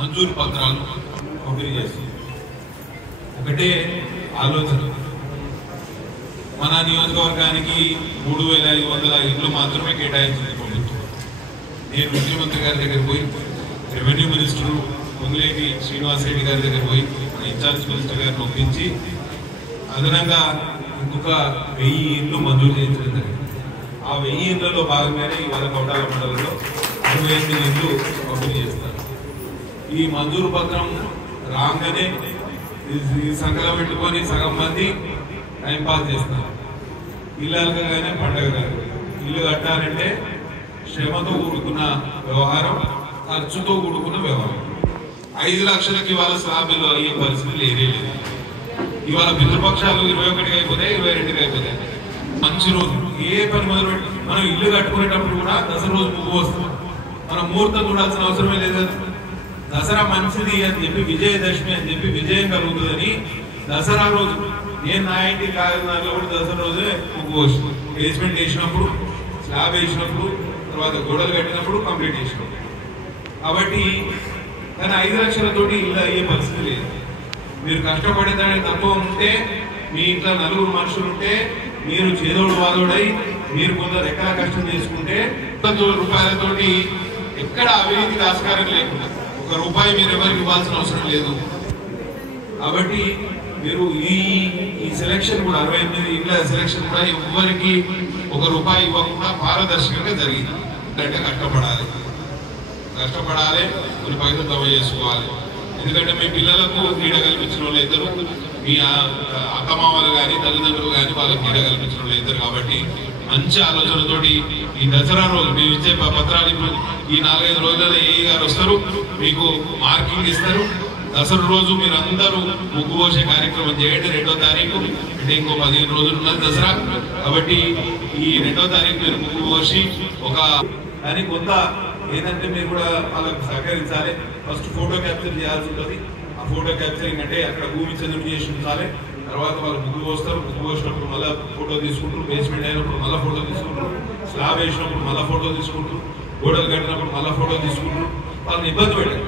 మంజూరు పత్రాలు పంపిణీ చేస్తుంది. ఒకటే ఆలోచన, మన నియోజకవర్గానికి 3500 ఇళ్ళు మాత్రమే కేటాయించింది ప్రభుత్వం. నేను ముఖ్యమంత్రి గారి దగ్గర పోయి, రెవెన్యూ మినిస్టరు పొంగులేటి శ్రీనివాస్ రెడ్డి గారి దగ్గర పోయి, మన ఇన్ఛార్జ్ మినిస్టర్ గారిని ఒప్పించి అదనంగా ఇంకొక 1000 ఇళ్ళు మంజూరు చేయించడం జరిగింది. ఆ 1000 ఇళ్లలో భాగంగానే ఇవాళ కౌటాల మండలంలో 68 ఇళ్ళు పంపిణీ చేస్తారు. ఈ మంజూరు పత్రం రాగానే సంకలం పెట్టుకొని సగం మంది టైంపాస్ చేస్తారు. ఇల్లు అలకగానే పండగ కాదు. ఇల్లు కట్టాలంటే శ్రమతో కూడుకున్న వ్యవహారం, ఖర్చుతో కూడుకున్న వ్యవహారం. 5 లక్షలకి ఇవాళ స్లాబులు అయ్యే పరిస్థితి లేదు. ఇవాళ పితృపక్షాలు 21కి అయిపోతాయి, 22కి అయిపోతాయి. మంచి రోజు ఏ పని మొదలు పెట్టి మనం ఇల్లు కట్టుకునేటప్పుడు కూడా దసరా రోజు ముగ్గు వస్తుంది. మనం ముహూర్తం చూడాల్సిన అవసరమే లేదు. దసరా మంచిది అని చెప్పి, విజయదశమి అని చెప్పి విజయం కలుగుతుందని దసరా రోజు నేను నా ఇంటి కాకినాడలో కూడా దసరా రోజే ముగ్గు వస్తుంది. బేస్మెంట్ వేసినప్పుడు, స్లాబ్ వేసినప్పుడు, తర్వాత గోడలు కట్టినప్పుడు, కంప్లీట్ చేసినప్పుడు. కాబట్టి కానీ 5 లక్షలతోటి ఇల్లు అయ్యే పరిస్థితి లేదు. మీరు కష్టపడేదానే తత్వం ఉంటే, మీ ఇంట్లో 4 మనుషులు ఉంటే, మీరు చేదోడు వాదోడై మీరు కొంత రెక్కల కష్టం చేసుకుంటే రూపాయలతోటి ఎక్కడ అవినీతికి ఆస్కారం లేకుండా ₹1 మీరు ఎవరికి ఇవ్వాల్సిన అవసరం లేదు. కాబట్టి మీరు ఈ సెలక్షన్ కూడా 68 ఇళ్ల సెలక్షన్ కూడా ఎవరికి ₹1 ఇవ్వకుండా పారదర్శకంగా జరిగింది. అంటే కష్టపడాలి, కొన్ని పైసలు జమ చేసుకోవాలి. ఎందుకంటే మీ పిల్లలకు నీడ కల్పించిన వాళ్ళు ఇద్దరు, మీ అత్తమామలు కానీ తల్లిదండ్రులు కానీ వాళ్ళకి నీడ కల్పించిన వాళ్ళు ఇద్దరు. కాబట్టి మంచి ఆలోచనతోటి ఈ దసరా రోజు మేము ఇచ్చే పత్రాలు ఇప్పుడు ఈ 4-5 రోజులలో ఏఈ గారు వస్తారు, మీకు మార్కింగ్ ఇస్తారు. దసరా రోజు మీరు అందరూ ముగ్గు పోసే కార్యక్రమం చేయండి. 2వ తారీఖు అంటే ఇంకో 15 రోజులు ఉన్నది దసరా. కాబట్టి ఈ 2వ తారీఖు మీరు ముగ్గు పోసి కానీ కొంత ఏంటంటే మీరు కూడా వాళ్ళకు సహకరించాలి. ఫస్ట్ ఫోటో క్యాప్చర్ చేయాల్సి ఉంటుంది. ఆ ఫోటో క్యాప్చరింగ్ అంటే అక్కడ భూమి చదువు చేసి ఉంచాలి. తర్వాత వాళ్ళు ముగ్గు పోస్తారు. ముగ్గు పోసినప్పుడు మళ్ళీ ఫోటో తీసుకుంటారు. బేస్మెంట్ అయినప్పుడు మళ్ళీ ఫోటో తీసుకుంటారు. స్లాబ్ వేసినప్పుడు మళ్ళీ ఫోటో తీసుకుంటారు. గోడలు కట్టినప్పుడు మళ్ళీ ఫోటో తీసుకుంటారు. వాళ్ళని ఇబ్బంది పెట్టారు.